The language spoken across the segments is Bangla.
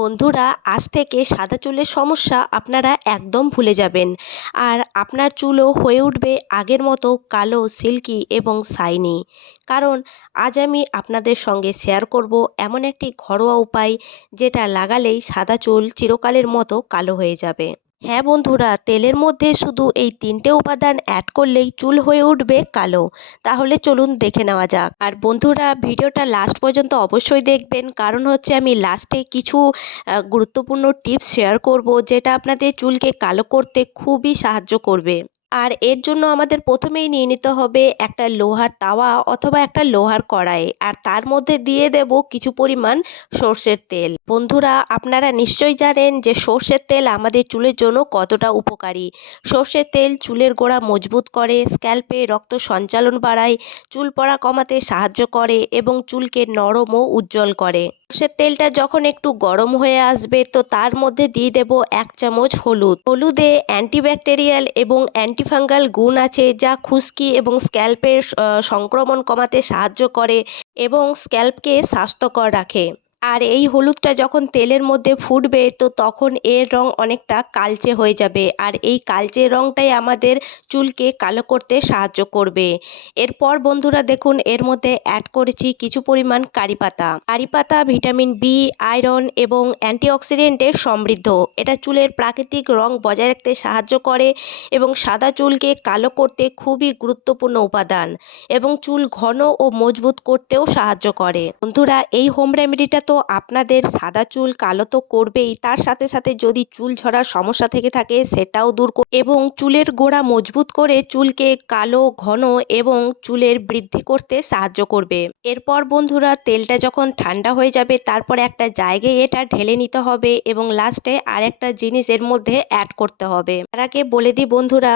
বন্ধুরা, আজ থেকে সাদা চুলের সমস্যা আপনারা একদম ভুলে যাবেন। আর আপনার চুলও হয়ে উঠবে আগের মতো কালো, সিল্কি এবং শাইনি। কারণ আজ আমি আপনাদের সঙ্গে শেয়ার করব এমন একটি ঘরোয়া উপায়, যেটা লাগালেই সাদা চুল চিরকালের মতো কালো হয়ে যাবে। হ্যাঁ বন্ধুরা, তেলের মধ্যে শুধু এই তিনটে উপাদান অ্যাড করলেই চুল হয়ে উঠবে কালো। তাহলে চলুন দেখে নেওয়া যাক। আর বন্ধুরা, ভিডিওটা লাস্ট পর্যন্ত অবশ্যই দেখবেন, কারণ হচ্ছে আমি লাস্টে কিছু গুরুত্বপূর্ণ টিপস শেয়ার করব, যেটা আপনাদের চুলকে কালো করতে খুবই সাহায্য করবে। আর এর জন্য আমাদের প্রথমেই নিয়ে নিতে হবে একটা লোহার তাওয়া অথবা একটা লোহার কড়াই, আর তার মধ্যে দিয়ে দেব কিছু পরিমাণ সর্ষের তেল। বন্ধুরা, আপনারা নিশ্চয়ই জানেন যে সর্ষের তেল আমাদের চুলের জন্য কতটা উপকারী। সর্ষের তেল চুলের গোড়া মজবুত করে, স্ক্যাল্পে রক্ত সঞ্চালন বাড়ায়, চুল পড়া কমাতে সাহায্য করে এবং চুলকে নরম ও উজ্জ্বল করে। সর্ষের তেলটা যখন একটু গরম হয়ে আসবে, তো তার মধ্যে দিয়ে দেব 1 চামচ হলুদ। হলুদে অ্যান্টিব্যাকটেরিয়াল এবং অ্যান্টিফাঙ্গাল গুণ আছে, যা খুশকি এবং স্ক্যাল্পের সংক্রমণ কমাতে সাহায্য করে এবং স্ক্যাল্পকে স্বাস্থ্যকর রাখে। আর এই হলুদটা যখন তেলের মধ্যে ফুটবে, তো তখন এর রং অনেকটা কালচে হয়ে যাবে, আর এই কালচে রংটাই আমাদের চুলকে কালো করতে সাহায্য করবে। এরপর বন্ধুরা দেখুন, এর মধ্যে অ্যাড করেছি কিছু পরিমাণ কারি পাতা। কারি পাতা ভিটামিন বি, আয়রন এবং অ্যান্টিঅক্সিডেন্টে সমৃদ্ধ। এটা চুলের প্রাকৃতিক রং বজায় রাখতে সাহায্য করে এবং সাদা চুলকে কালো করতে খুবই গুরুত্বপূর্ণ উপাদান, এবং চুল ঘন ও মজবুত করতেও সাহায্য করে। বন্ধুরা, এই হোম রেমেডিটা তো আপনাদের সাদা চুল কালো তো করবেই, তার সাথে সাথে যদি চুল ঝরার সমস্যা থেকে থাকে সেটাও দূর এবং চুলের গোড়া মজবুত করে চুলকে কালো, ঘন এবং চুলের বৃদ্ধি করতে সাহায্য করবে। এরপর বন্ধুরা, তেলটা যখন ঠান্ডা হয়ে যাবে, তারপরে একটা জায়গায় এটা ঢেলে নিতে হবে এবং লাস্টে আরেকটা জিনিস এর মধ্যে অ্যাড করতে হবে। তার আগে বলে দিই বন্ধুরা,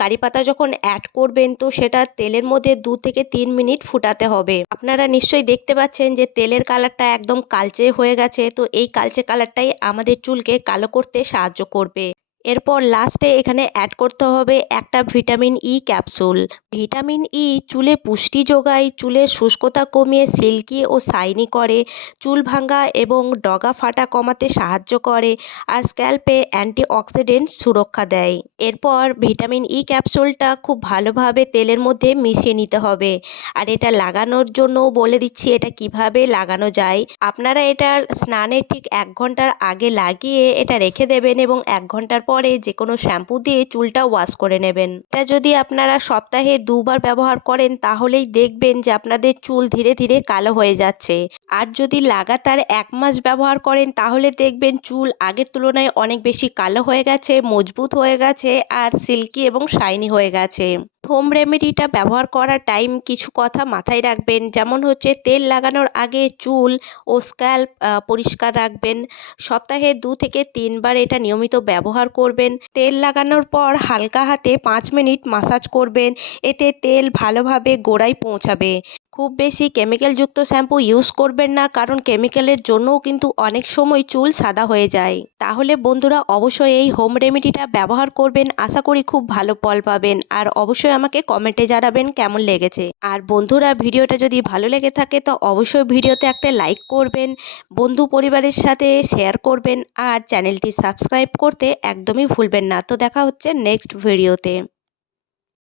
কারি পাতা যখন অ্যাড করবেন, তো সেটা তেলের মধ্যে 2 থেকে 3 মিনিট ফুটাতে হবে। আপনারা নিশ্চয়ই দেখতে পাচ্ছেন যে তেলের কালারটা একদম কালচে হয়ে গেছে। তো এই কালচে কালারটাই আমাদের চুলকে কালো করতে সাহায্য করবে। এরপর লাস্টে এখানে অ্যাড করতে হবে একটা vitamin E capsule. Vitamin E চুলে পুষ্টি যোগায়, চুলের শুষ্কতা কমিয়ে সিল্কি ও শাইনি করে, চুল ভাঙা এবং ডগা ফাটা কমাতে সাহায্য করে, আর স্ক্যাল্পে অ্যান্টিঅক্সিডেন্ট সুরক্ষা দেয়। এরপর ভিটামিন ই ক্যাপসুলটা খুব ভালোভাবে তেলের মধ্যে মিশিয়ে নিতে হবে। আর এটা লাগানোর জন্য বলে দিচ্ছি এটা কিভাবে লাগানো যায়। আপনারা এটা স্নানের ঠিক 1 ঘন্টার আগে লাগিয়ে এটা রেখে দেবেন এবং 1 ঘন্টার পরে যে কোনো শ্যাম্পু দিয়ে চুলটা ওয়াশ করে নেবেন। এটা যদি আপনারা সপ্তাহে 2 বার ব্যবহার করেন, তাহলেই দেখবেন যে আপনাদের চুল ধীরে ধীরে কালো হয়ে যাচ্ছে। আর যদি লাগাতার 1 মাস ব্যবহার করেন, তাহলে দেখবেন চুল আগের তুলনায় অনেক বেশি কালো হয়ে গেছে, মজবুত হয়ে গেছে, আর সিল্কি এবং শাইনি হয়ে গেছে। হোম রেমেডিটা ব্যবহার করার টাইম কিছু কথা মাথায় রাখবেন, যেমন হচ্ছে তেল লাগানোর আগে চুল ও স্ক্যাল্প পরিষ্কার রাখবেন। সপ্তাহে 2 থেকে 3 বার এটা নিয়মিত ব্যবহার করবেন। তেল লাগানোর পর হালকা হাতে 5 মিনিট মাসাজ করবেন, এতে তেল ভালোভাবে গোড়ায় পৌঁছাবে। খুব বেশি কেমিক্যালযুক্ত শ্যাম্পু ইউজ করবেন না, কারণ কেমিক্যালের জন্যও কিন্তু অনেক সময় চুল সাদা হয়ে যায়। তাহলে বন্ধুরা, অবশ্যই এই হোম রেমেডিটা ব্যবহার করবেন, আশা করি খুব ভালো ফল পাবেন। আর অবশ্যই আমাকে কমেন্টে জানাবেন কেমন লেগেছে। আর বন্ধুরা, ভিডিওটা যদি ভালো লেগে থাকে, তো অবশ্যই ভিডিওতে একটা লাইক করবেন, বন্ধু পরিবারের সাথে শেয়ার করবেন, আর চ্যানেলটি সাবস্ক্রাইব করতে একদমই ভুলবেন না। তো দেখা হচ্ছে নেক্সট ভিডিওতে।